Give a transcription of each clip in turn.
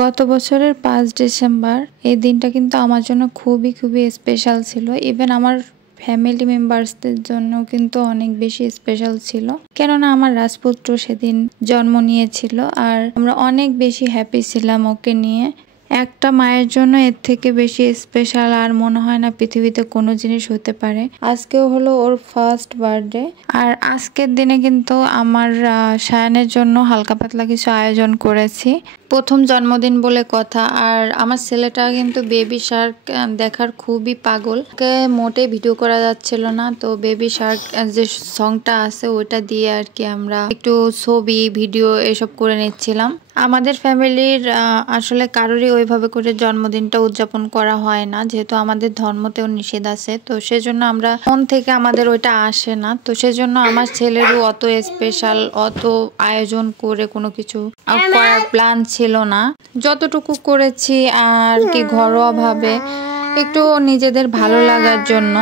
গত বছরের 5 ডিসেম্বর এই দিনটা কিন্তু আমার জন্য খুবই স্পেশাল ছিল। ইভেন আমার ফ্যামিলি মেম্বার্সদের জন্য কিন্তু অনেক বেশি স্পেশাল ছিল, কেননা আমার রাজপুত্র সেদিন জন্ম নিয়েছিল আর আমরা অনেক বেশি হ্যাপি ছিলাম ওকে নিয়ে। একটা মায়ের জন্য এর থেকে বেশি স্পেশাল আর মনে হয় না পৃথিবীতে কোনো জিনিস হতে পারে। আজকেও হলো ওর ফার্স্ট বার্থডে, আর আজকের দিনে কিন্তু আমার সায়ানের জন্য হালকা পাতলা কিছু আয়োজন করেছি। প্রথম জন্মদিন বলে কথা, আর আমার ছেলেটা কিন্তু বেবি শার্ক দেখার খুবই পাগল। ওকে মোটে ভিডিও করা যাচ্ছিল না, তো বেবি শার্ক যে সংটা আছে ওইটা দিয়ে আর কি আমরা একটু ছবি ভিডিও এসব করে নিচ্ছিলাম। আমাদের ফ্যামিলির আসলে কারোরই ওইভাবে করে জন্মদিনটা উদযাপন করা হয় না, যেহেতু আমাদের ধর্মতেও নিষেধ আছে, তো সেজন্য আমরা মন থেকে আমাদের ওইটা আসে না। তো সেজন্য আমার ছেলেরও অত স্পেশাল অত আয়োজন করে কোনো কিছু করার প্ল্যান ছিল না। যতটুকু করেছি আর কি ঘরোয়া ভাবে একটু নিজেদের ভালো লাগার জন্য।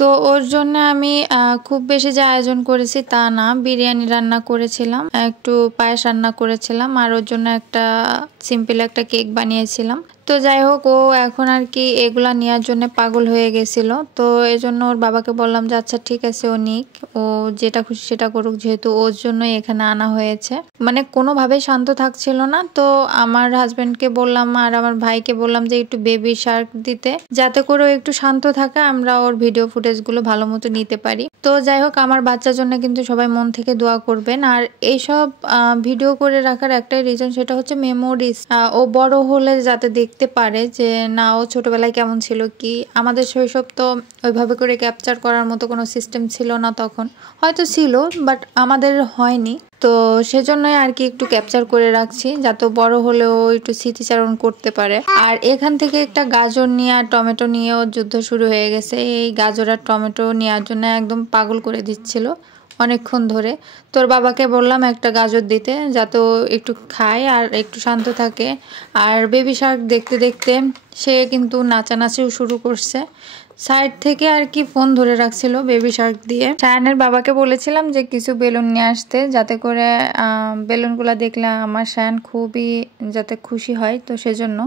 তো ওর জন্য আমি খুব বেশি যে আয়োজন করেছি তা না, বিরিয়ানি রান্না করেছিলাম, একটু পায়েস রান্না করেছিলাম, আর ওর জন্য একটা সিম্পল একটা কেক বানিয়েছিলাম। তো যাই হোক, ও এখন আর কি এগুলা নেওয়ার জন্য পাগল হয়ে গেছিল। তো এই জন্য ওর বাবাকে বললাম যে আচ্ছা ঠিক আছে ও নিক, ও যেটা খুশি সেটা করুক, যেহেতু ওর জন্যই এখানে আনা হয়েছে। মানে কোনোভাবেই শান্ত থাকছিল না। তো আমার হাজবেন্ডকে বললাম আর আমার ভাইকে বললাম যে একটু বেবি শার্ক দিতে, যাতে করে ও একটু শান্ত থাকে, আমরা ওর ভিডিও ফুটেজগুলো ভালো মতো নিতে পারি। তো যাই হোক, আমার বাচ্চার জন্য কিন্তু সবাই মন থেকে দোয়া করবেন। আর এইসব ভিডিও করে রাখার একটাই রিজন, সেটা হচ্ছে মেমোরিজ। ও বড় হলে যাতে দেখতে পারে যে না ও ছোটবেলায় কেমন ছিল। কি আমাদের শৈশব তো ওইভাবে করে ক্যাপচার করার মতো কোনো সিস্টেম ছিল না, তখন হয়তো ছিল বাট আমাদের হয়নি। তো সেজন্যই আর কি একটু ক্যাপচার করে রাখছি, যাতে বড় হলেও একটু স্মৃতিচারণ করতে পারে। আর এখান থেকে একটা গাজর নিয়ে আর টমেটো নিয়েও যুদ্ধ শুরু হয়ে গেছে। এই গাজর আর টমেটো নেওয়ার জন্য একদম পাগল করে দিচ্ছিল অনেকক্ষণ ধরে। তোর বাবাকে বললাম একটা গাজর দিতে, যাতে ও একটু খায় আর একটু শান্ত থাকে। আর বেবি শার্ক দেখতে দেখতে সে কিন্তু নাচানাচিও শুরু করছে। সাইড থেকে আর কি ফোন ধরে রাখছিল বেবি শার্ক দিয়ে। সায়ানের বাবাকে বলেছিলাম যে কিছু বেলুন নিয়ে আসতে, যাতে করে বেলুনগুলা দেখলে আমার সায়ান খুবই যাতে খুশি হয়, তো সেজন্য।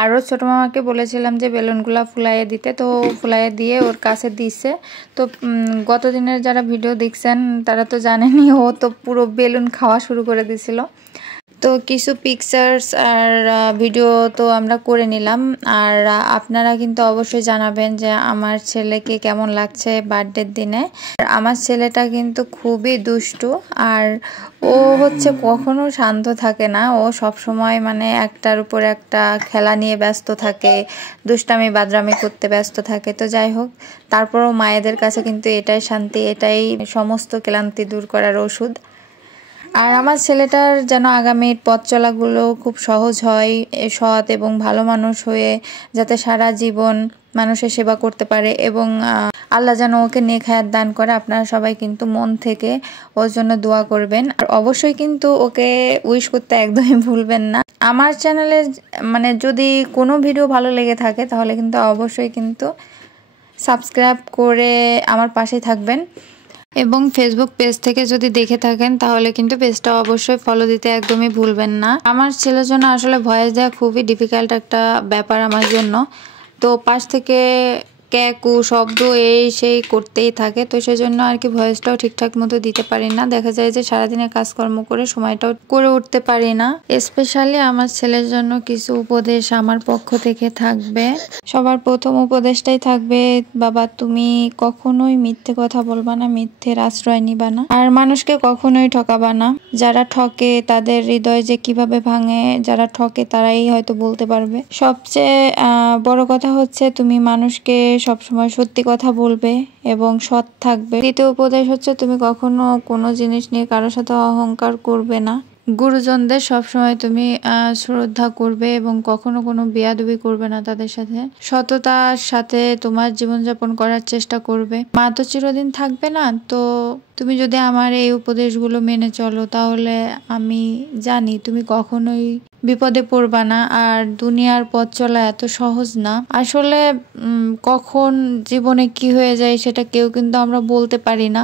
আরও ছোট মামাকে বলেছিলাম যে বেলুনগুলা ফুলাইয়ে দিতে, তো ফুলাইয়ে দিয়ে ওর কাছে দিছে। তো গত দিনের যারা ভিডিও দেখছেন তারা তো জানেনই, ও তো পুরো বেলুন খাওয়া শুরু করে দিছিল। তো কিছু পিকচার্স আর ভিডিও তো আমরা করে নিলাম। আর আপনারা কিন্তু অবশ্যই জানাবেন যে আমার ছেলেকে কেমন লাগছে বার্থডের দিনে। আমার ছেলেটা কিন্তু খুবই দুষ্টু, আর ও হচ্ছে কখনো শান্ত থাকে না। ও সব সময় মানে একটার উপর একটা খেলা নিয়ে ব্যস্ত থাকে, দুষ্টামি বাদরামি করতে ব্যস্ত থাকে। তো যাই হোক, তারপরও মায়েদের কাছে কিন্তু এটাই শান্তি, এটাই সমস্ত ক্লান্তি দূর করার ওষুধ। আর আমার ছেলেটার যেন আগামীর পথ চলাগুলো খুব সহজ হয়, সৎ এবং ভালো মানুষ হয়ে যাতে সারা জীবন মানুষের সেবা করতে পারে, এবং আল্লাহ যেন ওকে নেক হায়াত দান করে। আপনারা সবাই কিন্তু মন থেকে ওর জন্য দোয়া করবেন, আর অবশ্যই কিন্তু ওকে উইশ করতে একদমই ভুলবেন না। আমার চ্যানেলে মানে যদি কোনো ভিডিও ভালো লেগে থাকে তাহলে কিন্তু অবশ্যই কিন্তু সাবস্ক্রাইব করে আমার পাশে থাকবেন, এবং ফেসবুক পেজ থেকে যদি দেখে থাকেন তাহলে কিন্তু পেজটা অবশ্যই ফলো দিতে একদমই ভুলবেন না। আমার ছেলের জন্য আসলে ভয়েস দেওয়া খুবই ডিফিকাল্ট একটা ব্যাপার আমার জন্য। তো পাশ থেকে ক্যাকু শব্দ এই সেই করতেই থাকে, তো সেজন্য আর কি ভয়েসটাও ঠিকঠাক মতো দিতে পারি না। দেখা যায় যে সারাদিনের কাজকর্ম করে সময়টাও করে উঠতে পারি না। স্পেশালি আমার ছেলের জন্য কিছু উপদেশ আমার পক্ষ থেকে থাকবে। সবার প্রথম উপদেশটাই থাকবে, বাবা তুমি কখনোই মিথ্যে কথা বলবা না, মিথ্যের আশ্রয় নিবা না, আর মানুষকে কখনোই ঠকাবা না। যারা ঠকে তাদের হৃদয় যে কিভাবে ভাঙে, যারা ঠকে তারাই হয়তো বলতে পারবে। সবচেয়ে বড় কথা হচ্ছে তুমি মানুষকে সবসময় সত্যি কথা বলবে এবং সৎ থাকবে। দ্বিতীয় উপদেশ হচ্ছে তুমি কখনো কোনো জিনিস নিয়ে কারোর সাথে অহংকার করবে না। গুরুজনদের সবসময় তুমি শ্রদ্ধা করবে এবং কখনো কোনো বেয়াদবি করবে না তাদের সাথে। সততার সাথে তোমার জীবনযাপন করার চেষ্টা করবে। মা তো চিরদিন থাকবে না, তো তুমি যদি আমার এই উপদেশগুলো মেনে চলো তাহলে আমি জানি তুমি কখনোই বিপদে পড়বা না। আর দুনিয়ার পথ চলা এত সহজ না। আসলে কখন জীবনে কি হয়ে যায় সেটা কেউ কিন্তু আমরা বলতে পারি না।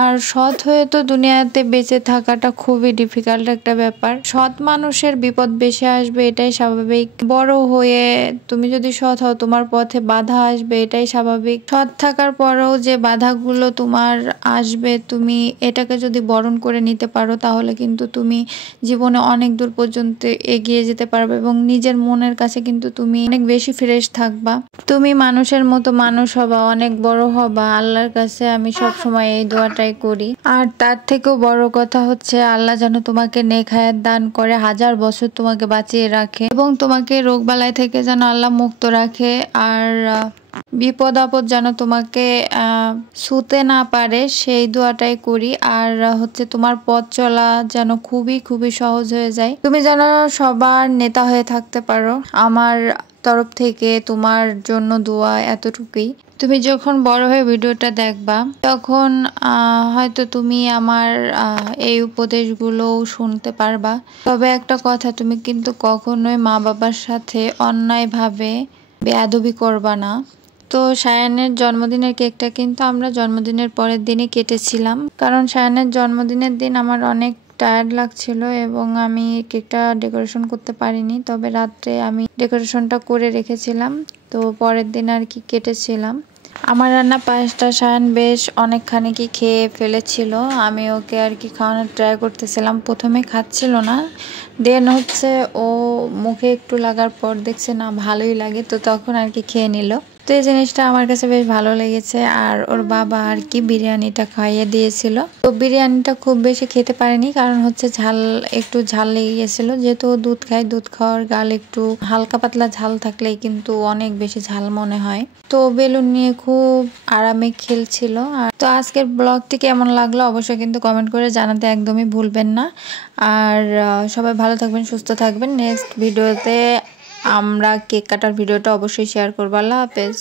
আর সৎ হয়ে তো দুনিয়াতে বেঁচে থাকাটা খুবই ডিফিকাল্ট একটা ব্যাপার। সৎ মানুষের বিপদ বেশি আসবে, এটাই স্বাভাবিক। বড় হয়ে তুমি যদি সৎ হও তোমার পথে বাধা আসবে, এটাই স্বাভাবিক। সৎ থাকার পরেও যে বাধাগুলো তোমার আসবে, তুমি এটাকে যদি বরণ করে নিতে পারো তাহলে কিন্তু তুমি জীবনে অনেক দূর পর্যন্ত এগিয়ে যেতে পারবে এবং নিজের মনের কাছে কিন্তু তুমি অনেক বেশি ফ্রেশ থাকবা। তুমি মানুষের মতো মানুষ হবা, অনেক বড় হবা। আল্লাহর কাছে আমি সব সময় এই দোয়াটাই করি। আর তার থেকেও বড় কথা হচ্ছে আল্লাহ যেন তোমাকে নেক হায়াত দান করে, 1000 বছর তোমাকে বাঁচিয়ে রাখে এবং তোমাকে রোগবালাই থেকে যেন আল্লাহ মুক্ত রাখে। আর বিপদ আপদ যেন তোমাকে ছুঁতে না পারে, সেই দোয়াটাই করি। আর হচ্ছে তোমার পথ চলা যেন খুবই খুবই সহজ হয়ে যায়। তুমি যেন সবার নেতা হয়ে থাকতে পারো। আমার তরফ থেকে তোমার জন্য দোয়া এতটুকুই। তুমি যখন বড় হয়ে ভিডিওটা দেখবা তখন হয়তো তুমি আমার এই উপদেশগুলোও শুনতে পারবা। তবে একটা কথা, তুমি কিন্তু কখনোই মা বাবার সাথে অন্যায়ভাবে বেয়াদবি করবা না। তো সায়ানের জন্মদিনের কেকটা কিন্তু আমরা জন্মদিনের পরের দিনই কেটেছিলাম, কারণ সায়ানের জন্মদিনের দিন আমার অনেক টায়ার্ড লাগছিল এবং আমি কেকটা ডেকোরেশন করতে পারিনি। তবে রাত্রে আমি ডেকোরেশনটা করে রেখেছিলাম, তো পরের দিন আর কি কেটেছিলাম। আমার রান্না পায়েসটা সায়ান বেশ অনেকখানি কি খেয়ে ফেলেছিল। আমি ওকে আর কি খাওয়ানোর ট্রাই করতেছিলাম। প্রথমে খাচ্ছিল না, দেন হচ্ছে ও মুখে একটু লাগার পর দেখছে না ভালোই লাগে, তো তখন আর কি খেয়ে নিল। তো এই জিনিসটা আমার কাছে বেশ ভালো লেগেছে। আর ওর বাবা আর কি বিরিয়ানিটা খাইয়ে দিয়েছিল। তো বিরিয়ানিটা খুব বেশি খেতে পারেনি, কারণ হচ্ছে একটু ঝাল লেগে গেছিল। যেহেতু দুধ খায়, দুধ খাওয়ার গাল একটু হালকা পাতলা ঝাল থাকলেই কিন্তু অনেক বেশি ঝাল মনে হয়। তো বেলুন নিয়ে খুব আরামে খেলছিল। আর তো আজকের ব্লগটি কেমন লাগলো অবশ্যই কিন্তু কমেন্ট করে জানাতে একদমই ভুলবেন না। আর সবাই ভালো থাকবেন, সুস্থ থাকবেন। নেক্সট ভিডিওতে আমরা কেক কাটার ভিডিওটা অবশ্যই শেয়ার করবো। আল্লাহ হাফেজ।